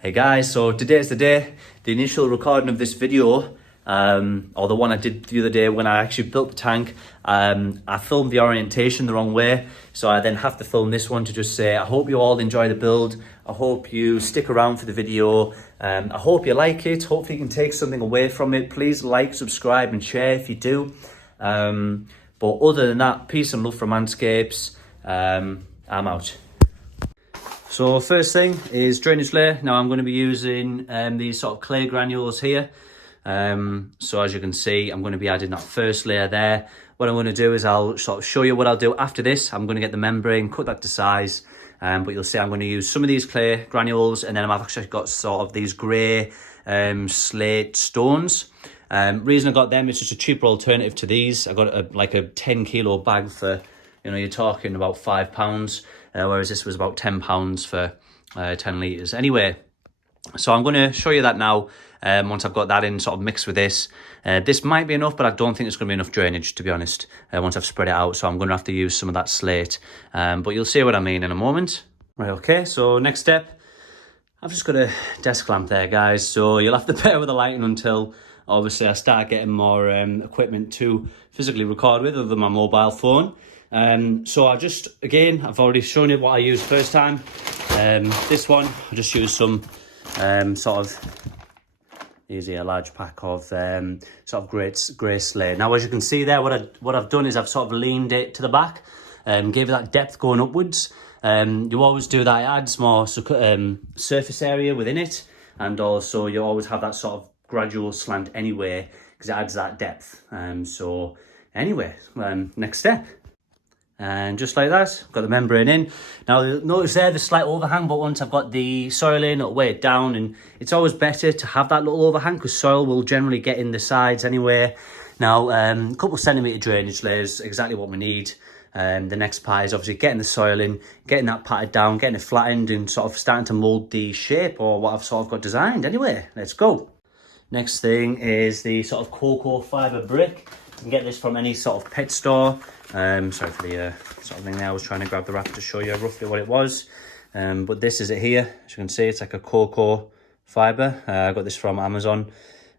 Hey guys, so today's the day, the initial recording of this video, or the one I did the other day when I actually built the tank. I filmed the orientation the wrong way, so I then have to film this one to just say I hope you all enjoy the build. I hope you stick around for the video. I hope you like it. Hopefully you can take something away from it. Please like, subscribe and share if you do. But other than that, peace and love from Manscapes. I'm out. So first thing is drainage layer. Now I'm going to be using these sort of clay granules here. So as you can see, I'm going to be adding that first layer there. What I'm going to do is I'll sort of show you what I'll do after this. I'm going to get the membrane, cut that to size. But you'll see I'm going to use some of these clay granules, and then I've actually got sort of these grey slate stones. Reason I got them is just a cheaper alternative to these. I got like a 10 kilo bag for, you know, you're talking about £5. Whereas this was about £10 for 10 litres. Anyway, so I'm going to show you that now once I've got that in sort of mixed with this. This might be enough, but I don't think it's going to be enough drainage, to be honest, once I've spread it out. So I'm going to have to use some of that slate. But you'll see what I mean in a moment. Right, okay, so next step. I've just got a desk lamp there, guys. So you'll have to bear with the lighting until, obviously, I start getting more equipment to physically record with, other than my mobile phone. So I've already shown you what I used first time. This one, I just used some a large pack of sort of grey slate. Now, as you can see there, what I've done is I've sort of leaned it to the back, gave it that depth going upwards. You always do that, it adds more surface area within it, and also you always have that sort of gradual slant anyway, because it adds that depth. So anyway, next step. And just like that, got the membrane in. Now, you'll notice there the slight overhang, but once I've got the soil in, it'll weigh it down. And it's always better to have that little overhang, because soil will generally get in the sides anyway. Now, a couple of centimetre drainage layers, exactly what we need. The next part is obviously getting the soil in, getting that patted down, getting it flattened, and sort of starting to mould the shape, or what I've sort of got designed. Anyway, let's go. Next thing is the sort of cocoa fibre brick. You can get this from any sort of pet store. Sorry for the sort of thing there. I was trying to grab the wrap to show you roughly what it was. But this is it here. As you can see, it's like a cocoa fibre. I got this from Amazon.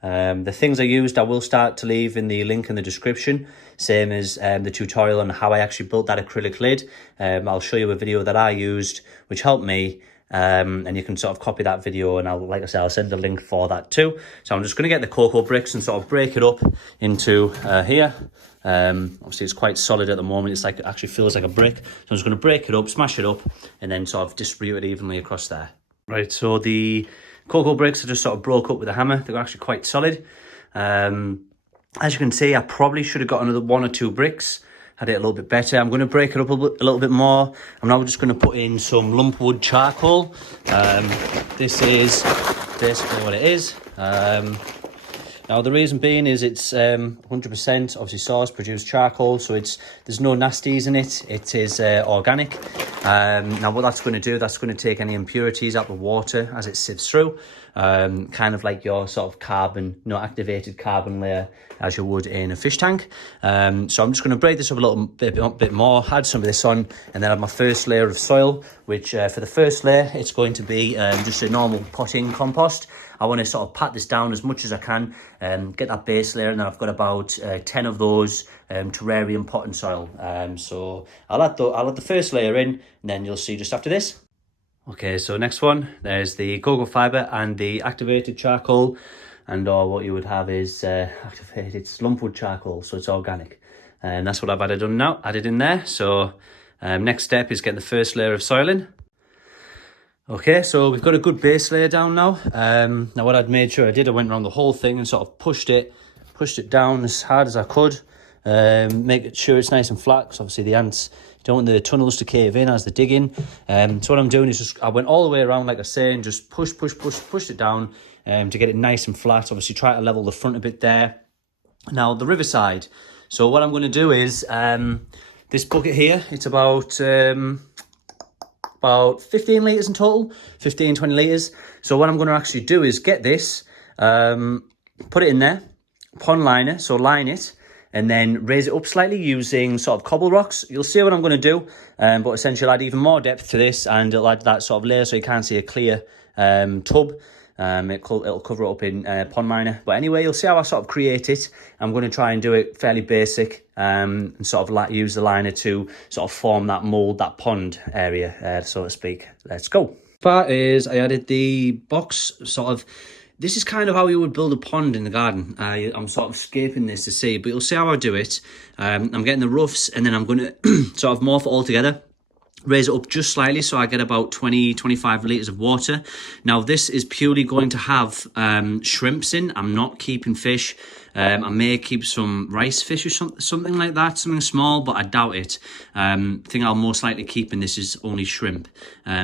The things I used, I will start to leave in the link in the description. Same as the tutorial on how I actually built that acrylic lid. I'll show you a video that I used, which helped me. And you can sort of copy that video, and like I said, I'll send the link for that too. So I'm just going to get the cocoa bricks and sort of break it up into here. Obviously it's quite solid at the moment. It's like, it actually feels like a brick. So I'm just going to break it up, smash it up, and then sort of distribute it evenly across there. Right, so the cocoa bricks are just sort of broke up with a hammer. They're actually quite solid. As you can see, I probably should have got another 1 or 2 bricks. Had it a little bit better. I'm going to break it up a little bit more. I'm now just going to put in some lumpwood charcoal. This is basically what it is. Now the reason being is it's 100% obviously source produced charcoal, so there's no nasties in it. It is organic. Now what that's going to do, that's going to take any impurities out of the water as it sifts through, kind of like your sort of carbon, activated carbon layer as you would in a fish tank. So I'm just going to break this up a little bit more, add some of this on, and then have my first layer of soil, which for the first layer, it's going to be just a normal potting compost. I want to sort of pat this down as much as I can, get that base layer, and then I've got about 10 of those terrarium potting soil. So I'll add the first layer in, and then you'll see just after this. Okay, so next one, there's the cocoa fibre and the activated charcoal, and what you would have is activated lumpwood charcoal, so it's organic. And that's what I've added in there. So next step is getting the first layer of soil in. Okay, so we've got a good base layer down now. Now what I'd made sure I did, I went around the whole thing and sort of pushed it down as hard as I could. Make sure it's nice and flat, because obviously the ants don't want the tunnels to cave in as they're digging. So what I'm doing is I went all the way around, like I say, and just pushed it down to get it nice and flat. Obviously try to level the front a bit there. Now the riverside. So what I'm going to do is this bucket here, it's about 15 litres in total, 20 litres. So what I'm going to actually do is get this, put it in there, pond liner, so line it, and then raise it up slightly using sort of cobble rocks. You'll see what I'm going to do, but essentially I'll add even more depth to this, and it'll add that sort of layer so you can't see a clear tub. It'll cover it up in pond liner. But anyway, you'll see how I sort of create it. I'm going to try and do it fairly basic, and sort of use the liner to sort of form that mould, that pond area, so to speak. Let's go. Part is I added the box sort of. This is kind of how you would build a pond in the garden. I'm sort of scaping this to see, but you'll see how I do it. I'm getting the roughs, and then I'm going to sort of morph it all together. Raise it up just slightly so I get about 20-25 litres of water. Now this is purely going to have shrimps in. I'm not keeping fish. I may keep some rice fish or something like that, something small, but I doubt it. Thing I'll most likely keep in this is only shrimp,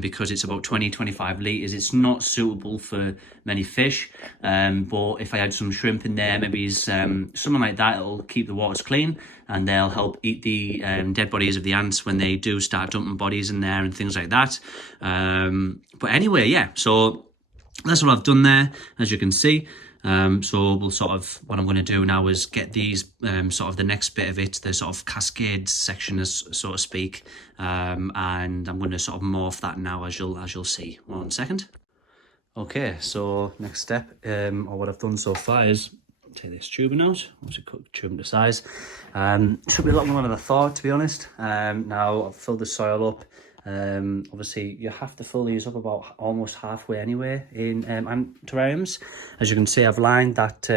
because it's about 20-25 litres. It's not suitable for many fish, but if I had some shrimp in there, maybe something like that, it'll keep the waters clean, and they'll help eat the dead bodies of the ants when they do start dumping bodies in there and things like that. But anyway, yeah, so that's what I've done there, as you can see. So we'll sort of, what I'm going to do now is get these sort of the next bit of it, the sort of cascades section, so to speak, and I'm going to sort of morph that now, as you'll see. 1 second. Okay, so next step, or what I've done so far is take this tubing out. Once you cut the tubing to size, should be a lot more than I thought, to be honest. Now I've filled the soil up. Obviously you have to fill these up about almost halfway anyway in terrariums. As you can see, I've lined that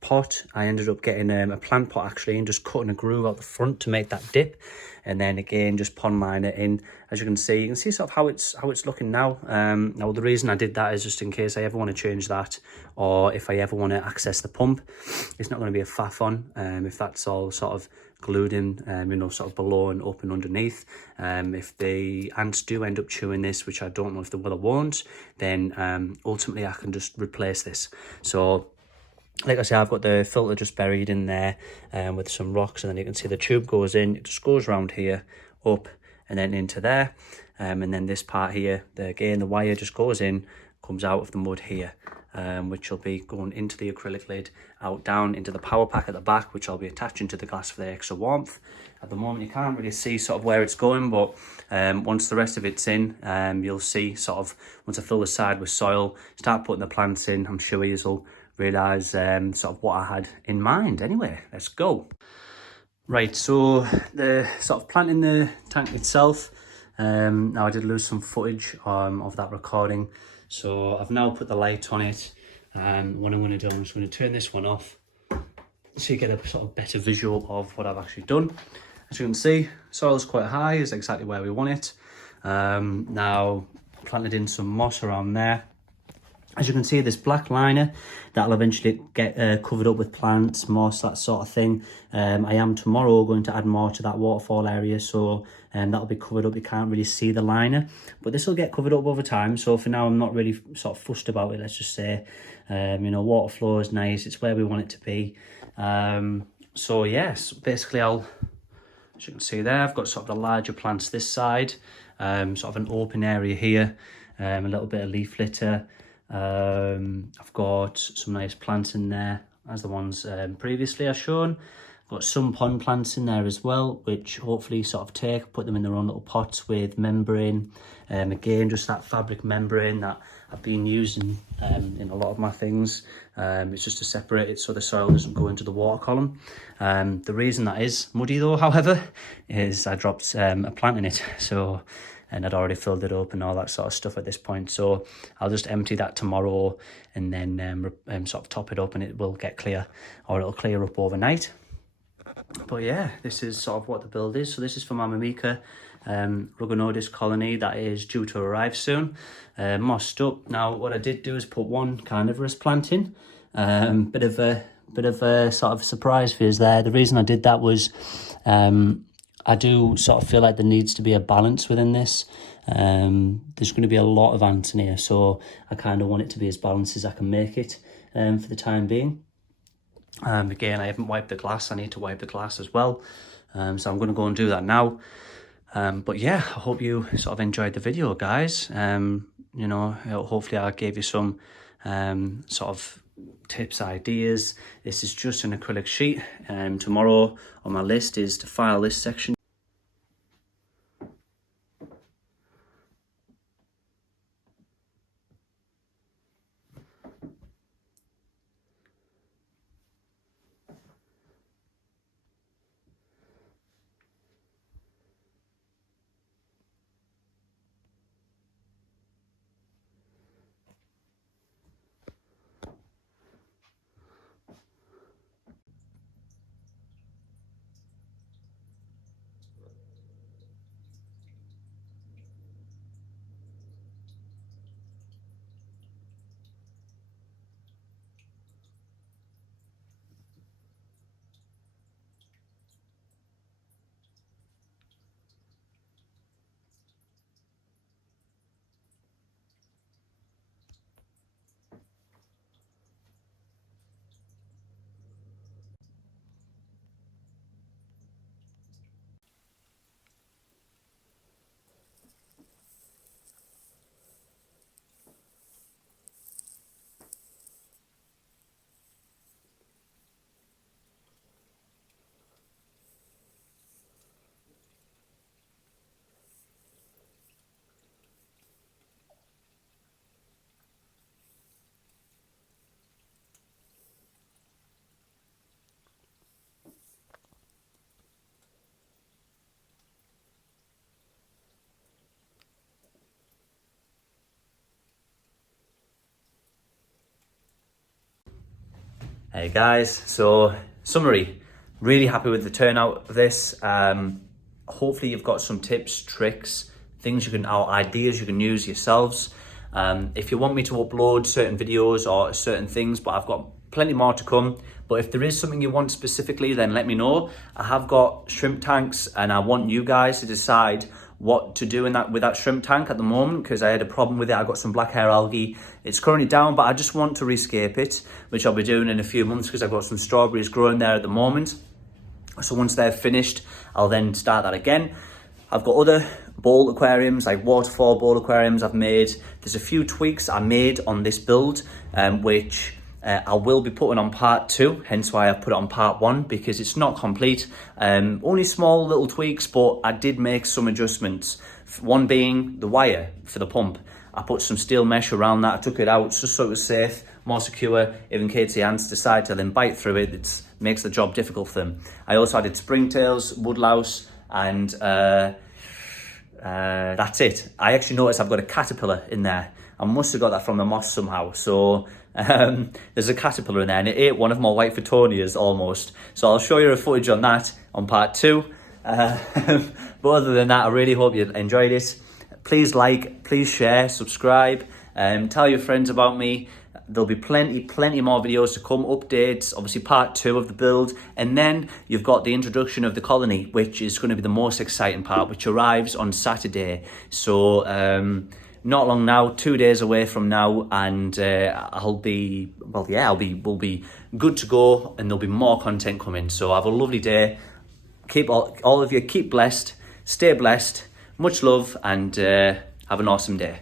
pot. I ended up getting a plant pot actually, and just cutting a groove out the front to make that dip, and then again just pond line it in. As you can see sort of how it's looking now. Now the reason I did that is just in case I ever want to change that, or if I ever want to access the pump, it's not going to be a faff on if that's all sort of glued in, you know, sort of below and up and underneath. If the ants do end up chewing this, which I don't know if they will or won't, then ultimately I can just replace this. So like I say, I've got the filter just buried in there with some rocks, and then you can see the tube goes in. It just goes around here, up, and then into there. And then this part here, again, the wire just goes in, comes out of the mud here, which will be going into the acrylic lid, out down into the power pack at the back, which I'll be attaching to the glass for the extra warmth. At the moment you can't really see sort of where it's going, but once the rest of it's in, you'll see sort of, once I fill the side with soil, start putting the plants in, I'm sure you'll realise sort of what I had in mind. Anyway, let's go. Right, so the sort of planting the tank itself, now I did lose some footage of that recording, so I've now put the light on it. And what I'm going to do, I'm just going to turn this one off so you get a sort of better visual of what I've actually done. As you can see, soil's quite high, is exactly where we want it. Now planted in some moss around there. As you can see, this black liner, that'll eventually get covered up with plants, moss, that sort of thing. I am tomorrow going to add more to that waterfall area, so that'll be covered up. You can't really see the liner, but this will get covered up over time. So for now, I'm not really sort of fussed about it, let's just say. You know, water flow is nice. It's where we want it to be. So yes, basically as you can see there, I've got sort of the larger plants this side, sort of an open area here, a little bit of leaf litter. I've got some nice plants in there, as the ones previously I've shown. I've got some pond plants in there as well, which hopefully sort of put them in their own little pots with membrane. Again, just that fabric membrane that I've been using in a lot of my things. It's just to separate it so the soil doesn't go into the water column. The reason that is muddy though, however, is I dropped a plant in it, and I'd already filled it up and all that sort of stuff at this point. So I'll just empty that tomorrow, and then sort of top it up, and it will get clear, or it'll clear up overnight. But yeah, this is sort of what the build is. So this is for my Myrmica Ruginodis colony that is due to arrive soon, mossed up. Now what I did do is put one carnivorous plant in, bit of a sort of surprise for you there. The reason I did that was I do sort of feel like there needs to be a balance within this. There's going to be a lot of ants in here, so I kind of want it to be as balanced as I can make it for the time being. Again, I haven't wiped the glass. I need to wipe the glass as well. So I'm going to go and do that now. But yeah, I hope you sort of enjoyed the video, guys. You know, hopefully I gave you some sort of tips, ideas. This is just an acrylic sheet. Tomorrow on my list is to file this section. Hey guys, so summary, really happy with the turnout of this. Hopefully you've got some tips, tricks, things you can, or ideas you can use yourselves. If you want me to upload certain videos or certain things, but I've got plenty more to come. But if there is something you want specifically, then let me know. I have got shrimp tanks and I want you guys to decide what to do with that shrimp tank at the moment, because I had a problem with it. I got some black hair algae. It's currently down, but I just want to rescape it, which I'll be doing in a few months because I've got some strawberries growing there at the moment. So once they're finished, I'll then start that again. I've got other bowl aquariums, like waterfall bowl aquariums I've made. There's a few tweaks I made on this build, which I will be putting on part 2, hence why I've put it on part 1, because it's not complete. Only small little tweaks, but I did make some adjustments. One being the wire for the pump. I put some steel mesh around that. I took it out just so it was safe, more secure, if in case the ants decide to then bite through it. It makes the job difficult for them. I also added springtails, woodlouse, and that's it. I actually noticed I've got a caterpillar in there. I must have got that from the moss somehow. So there's a caterpillar in there and it ate one of my white Photonias almost. So I'll show you a footage on that on part 2. But other than that, I really hope you enjoyed it. Please like, please share, subscribe, tell your friends about me. There'll be plenty more videos to come, updates, obviously part 2 of the build. And then you've got the introduction of the colony, which is going to be the most exciting part, which arrives on Saturday. So not long now, 2 days away from now, and we'll be good to go, and there'll be more content coming. So have a lovely day. Keep all of you, keep blessed, stay blessed, much love, and have an awesome day.